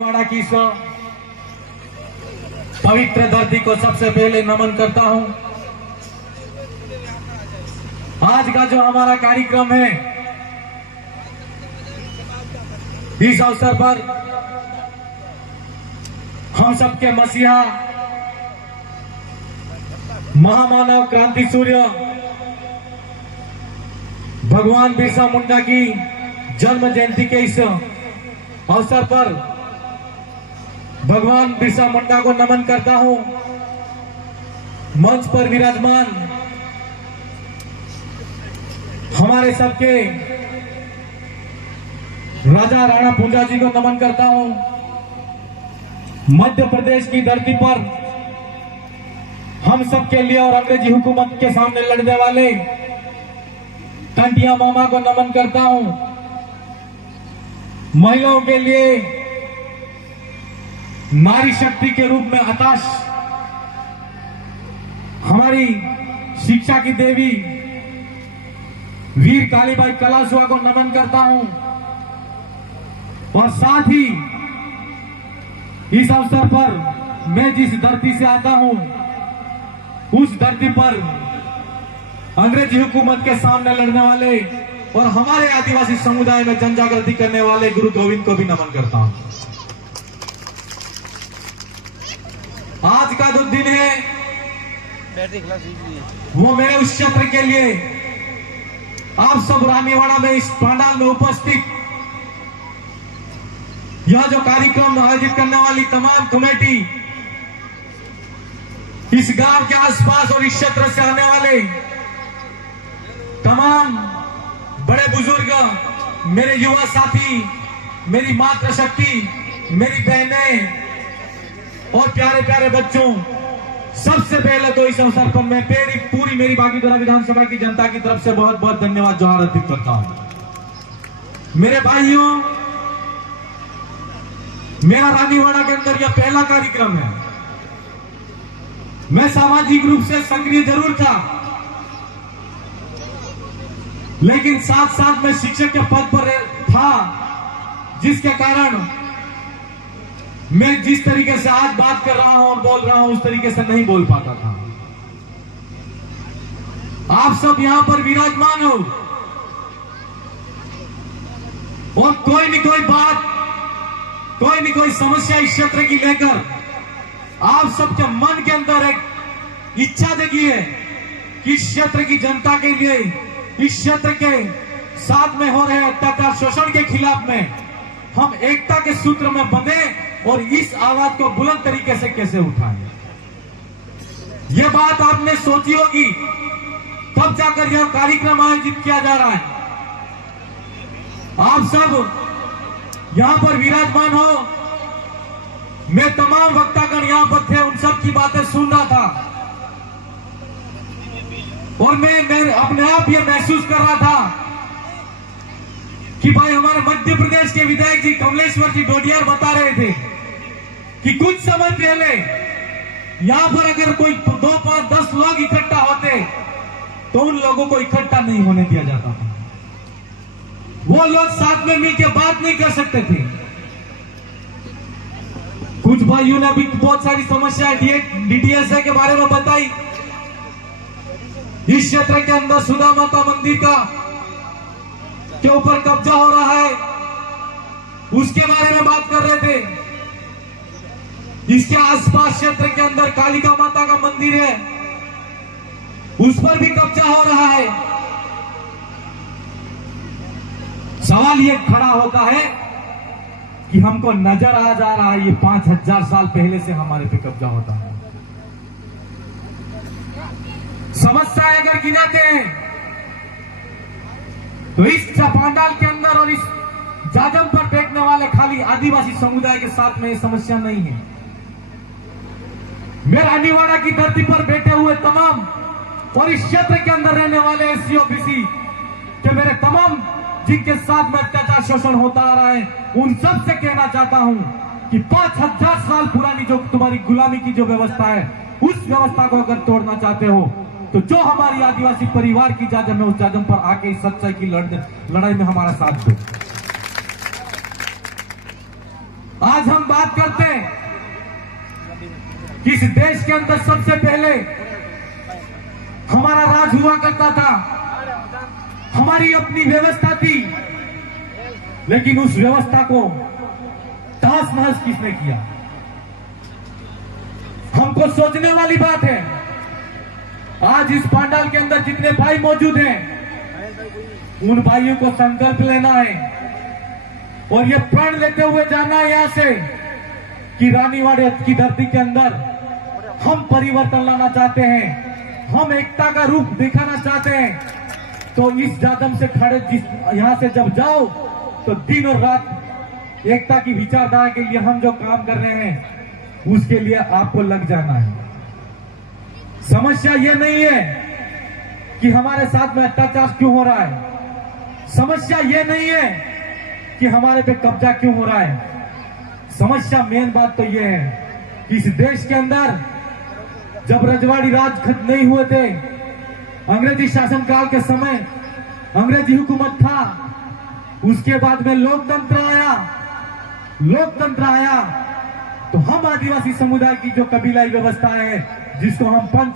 वाड़ा की इस पवित्र धरती को सबसे पहले नमन करता हूं। आज का जो हमारा कार्यक्रम है, इस अवसर पर हम सबके मसीहा महामानव क्रांति सूर्य भगवान बिरसा मुंडा की जन्म जयंती के इस अवसर पर भगवान बिरसा मुंडा को नमन करता हूं। मंच पर विराजमान हमारे सबके राजा राणा पूंजा जी को नमन करता हूं। मध्य प्रदेश की धरती पर हम सबके लिए और अंग्रेजी हुकूमत के सामने लड़ने वाले टंटिया मामा को नमन करता हूं। महिलाओं के लिए नारी शक्ति के रूप में अताश हमारी शिक्षा की देवी वीर कालीबाई कलासुआ को नमन करता हूं। और साथ ही इस अवसर पर मैं जिस धरती से आता हूं, उस धरती पर अंग्रेजी हुकूमत के सामने लड़ने वाले और हमारे आदिवासी समुदाय में जनजागृति करने वाले गुरु गोविंद को भी नमन करता हूं। आज का जो दिन है वो मेरे उस क्षेत्र के लिए, आप सब रानीवाड़ा में इस पंडाल में उपस्थित यह जो कार्यक्रम आयोजित करने वाली तमाम कमेटी, इस गांव के आसपास और इस क्षेत्र से आने वाले तमाम बड़े बुजुर्ग, मेरे युवा साथी, मेरी मातृशक्ति, मेरी बहनें और प्यारे प्यारे बच्चों, सबसे पहले तो इस अवसर पर मैं पूरी मेरी बागीदोरा विधानसभा की जनता की तरफ से बहुत बहुत धन्यवाद जोहार अर्पित करता हूं। मेरे भाइयों, मेरा रानीवाड़ा के अंदर यह पहला कार्यक्रम है। मैं सामाजिक रूप से सक्रिय जरूर था, लेकिन साथ साथ मैं शिक्षक के पद पर था, जिसके कारण मैं जिस तरीके से आज बात कर रहा हूं और बोल रहा हूं, उस तरीके से नहीं बोल पाता था। आप सब यहां पर विराजमान हो और कोई न कोई बात, कोई न कोई समस्या इस क्षेत्र की लेकर आप सबके मन के अंदर एक इच्छा जगी है कि इस क्षेत्र की जनता के लिए, इस क्षेत्र के साथ में हो रहे अत्याचार शोषण के खिलाफ में हम एकता के सूत्र में बंधे और इस आवाज को बुलंद तरीके से कैसे उठाएं। यह बात आपने सोची होगी, तब जाकर यह कार्यक्रम आयोजित किया जा रहा है। आप सब यहां पर विराजमान हो, मैं तमाम वक्तागण यहां पर थे, उन सब की बातें सुन रहा था और मैं अपने आप ये महसूस कर रहा था कि भाई हमारे मध्य प्रदेश के विधायक जी कमलेश्वर जी डोडियार बता रहे थे कि कुछ समय पहले यहां पर अगर कोई 2, 5, 10 लोग इकट्ठा होते तो उन लोगों को इकट्ठा नहीं होने दिया जाता था। वो लोग साथ में मिलकर बात नहीं कर सकते थे। कुछ भाइयों ने भी बहुत सारी समस्याएं डीटीएसए के बारे में बताई। इस क्षेत्र के अंदर सुधा माता मंदिर के ऊपर कब्जा हो रहा है, उसके बारे में बात कर रहे थे। इसके आसपास क्षेत्र के अंदर कालिका माता का मंदिर है, उस पर भी कब्जा हो रहा है। सवाल ये खड़ा होता है कि हमको नजर आ जा रहा है ये 5000 साल पहले से हमारे पे कब्जा होता है। समस्या अगर गिनाते हैं तो इस पंडाल के अंदर और इस जाजम पर बैठने वाले खाली आदिवासी समुदाय के साथ में ये समस्या नहीं है। मैं रानीवाड़ा की धरती पर बैठे हुए तमाम और इस क्षेत्र के अंदर रहने वाले एससी ओबीसी के मेरे तमाम जिनके साथ में अत्याचार शोषण होता आ रहा है, उन सब से कहना चाहता हूं कि 5000 साल पुरानी जो तुम्हारी गुलामी की जो व्यवस्था है, उस व्यवस्था को अगर तोड़ना चाहते हो तो जो हमारी आदिवासी परिवार की जाजम है, उस जाजम पर आके इस सच्चाई की लड़ाई में हमारा साथ दो। आज हम बात करते हैं कि इस देश के अंदर सबसे पहले हमारा राज हुआ करता था, हमारी अपनी व्यवस्था थी, लेकिन उस व्यवस्था को तहस नहस किसने किया? हमको सोचने वाली बात है। आज इस पांडाल के अंदर जितने भाई मौजूद हैं, उन भाइयों को संकल्प लेना है और ये प्रण लेते हुए जाना है यहां से कि रानीवाड़ी की धरती के अंदर हम परिवर्तन लाना चाहते हैं, हम एकता का रूप दिखाना चाहते हैं। तो इस जादम से खड़े यहां से जब जाओ तो दिन और रात एकता की विचारधारा के लिए हम जो काम कर रहे हैं उसके लिए आपको लग जाना है। समस्या ये नहीं है कि हमारे साथ में अत्याचार क्यों हो रहा है, समस्या ये नहीं है कि हमारे पे कब्जा क्यों हो रहा है। समस्या मेन बात तो ये है कि इस देश के अंदर जब रजवाड़ी राज खत्म नहीं हुए थे, अंग्रेजी शासनकाल के समय अंग्रेजी हुकूमत था, उसके बाद में लोकतंत्र आया तो हम आदिवासी समुदाय की जो कबीलाई व्यवस्था है, जिसको हम पंच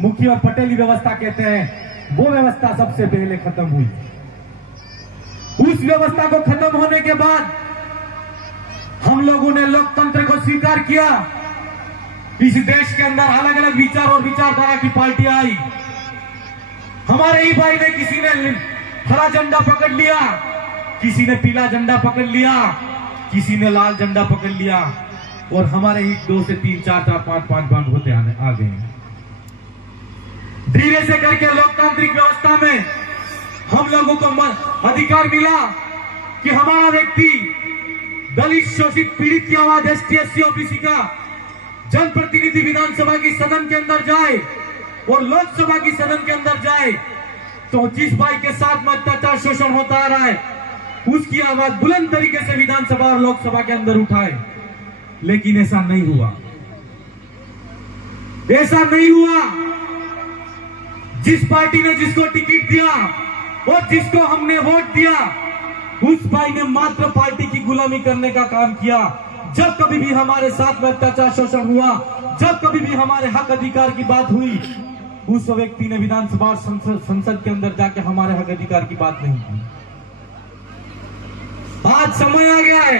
मुखी और पटेली व्यवस्था कहते हैं, वो व्यवस्था सबसे पहले खत्म हुई। उस व्यवस्था को खत्म होने के बाद हम लोगों ने लोकतंत्र को स्वीकार किया। इस देश के अंदर अलग अलग विचार और विचारधारा की पार्टियां आई। हमारे ही भाई ने, किसी ने हरा झंडा पकड़ लिया, किसी ने पीला झंडा पकड़ लिया, किसी ने लाल झंडा पकड़ लिया, और हमारे ही 2 से 3, 4, 5 भाग होते आ गए। धीरे से करके लोकतांत्रिक व्यवस्था में हम लोगों को अधिकार मिला कि हमारा व्यक्ति दलित, शोषित, पीड़ित की आवाज ST, SC, OBC का जनप्रतिनिधि विधानसभा की सदन के अंदर जाए और लोकसभा की सदन के अंदर जाए, तो जिस भाई के साथ में अत्याचार शोषण होता आ रहा है उसकी आवाज बुलंद तरीके से विधानसभा और लोकसभा के अंदर उठाए। लेकिन ऐसा नहीं हुआ, ऐसा नहीं हुआ। जिस पार्टी ने जिसको टिकट दिया और जिसको हमने वोट दिया, उस भाई ने मात्र पार्टी की गुलामी करने का काम किया। जब कभी भी हमारे साथ में अत्याचार शोषण हुआ, जब कभी भी हमारे हक अधिकार की बात हुई, उस व्यक्ति ने विधानसभा संसद के अंदर जाके हमारे हक अधिकार की बात नहीं की। आज समय आ गया है,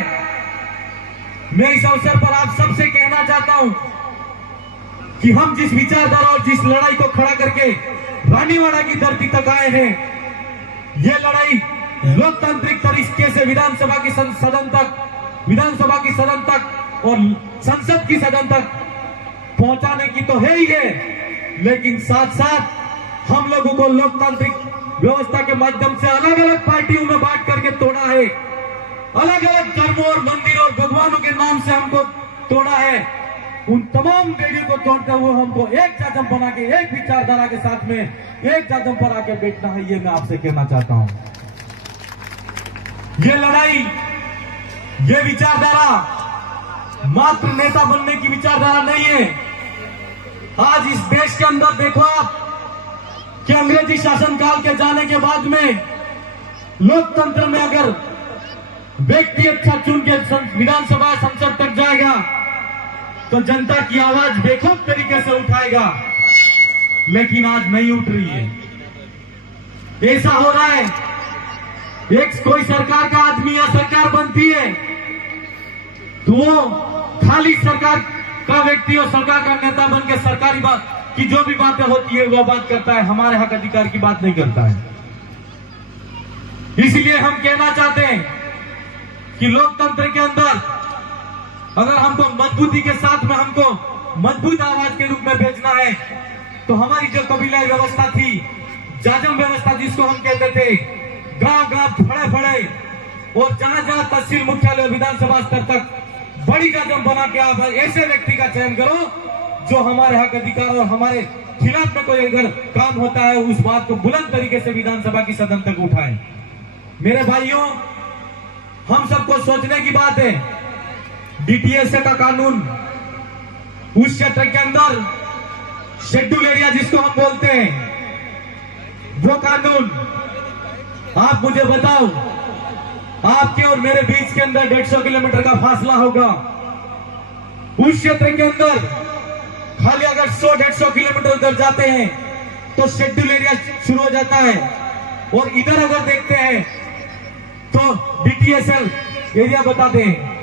मैं इस अवसर पर आप सबसे कहना चाहता हूं कि हम जिस विचारधारा और जिस लड़ाई को खड़ा करके रानीवाड़ा की धरती तक आए हैं, यह लड़ाई लोकतांत्रिक तरीके से विधानसभा की सदन तक और संसद की सदन तक पहुंचाने की तो है ही है, लेकिन साथ साथ हम लोगों को लोकतांत्रिक व्यवस्था के माध्यम से अलग अलग पार्टियों में बांट करके तोड़ा है, अलग अलग धर्मों और मंदिरों और भगवानों के नाम से हमको तोड़ा है। उन तमाम बेड़ियों को तोड़ते हुए हमको एक जाजम बना के, एक विचारधारा के साथ में एक जाजम पर आके बैठना है, ये मैं आपसे कहना चाहता हूं। ये लड़ाई, ये विचारधारा मात्र नेता बनने की विचारधारा नहीं है। आज इस देश के अंदर देखो आप कि अंग्रेजी शासनकाल के जाने के बाद में लोकतंत्र में अगर व्यक्ति अच्छा चुन के विधानसभा संसद तक जाएगा तो जनता की आवाज बेखौफ तरीके से उठाएगा, लेकिन आज नहीं उठ रही है। ऐसा हो रहा है, एक कोई सरकार का आदमी या सरकार बनती है तो वो खाली सरकार का व्यक्ति और सरकार का नेता बन के सरकारी बात की जो भी बातें होती है वो बात करता है, हमारे हक अधिकार की बात नहीं करता है। इसलिए हम कहना चाहते हैं कि लोकतंत्र के अंदर अगर हमको मजबूती के साथ में हमको मजबूत आवाज के रूप में भेजना है तो हमारी जो कबीलाई व्यवस्था थी, जाजम व्यवस्था जिसको हम कहते थे, गांव फड़े और जहां तहसील मुख्यालय विधानसभा स्तर तक बड़ी जाजम बना के आप ऐसे व्यक्ति का चयन करो जो हमारे हक अधिकार और हमारे खिलाफ में कोई अगर काम होता है उस बात को बुलंद तरीके से विधानसभा की सदन तक उठाएं। मेरे भाइयों, हम सबको सोचने की बात है, DTS का कानून, उस क्षेत्र के अंदर शेड्यूल एरिया जिसको हम बोलते हैं, वो कानून आप मुझे बताओ आपके और मेरे बीच के अंदर 150 किलोमीटर का फासला होगा। उस क्षेत्र के अंदर खाली अगर 100-150 किलोमीटर उधर जाते हैं तो शेड्यूल एरिया शुरू हो जाता है, और इधर अगर देखते हैं तो बीटीएसएल एरिया बताते हैं।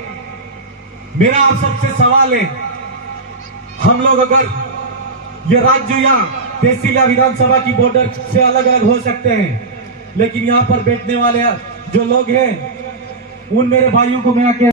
मेरा आप सबसे सवाल है, हम लोग अगर ये राज्य या तहसील या विधानसभा की बॉर्डर से अलग अलग हो सकते हैं, लेकिन यहाँ पर बैठने वाले जो लोग हैं उन मेरे भाइयों को मैं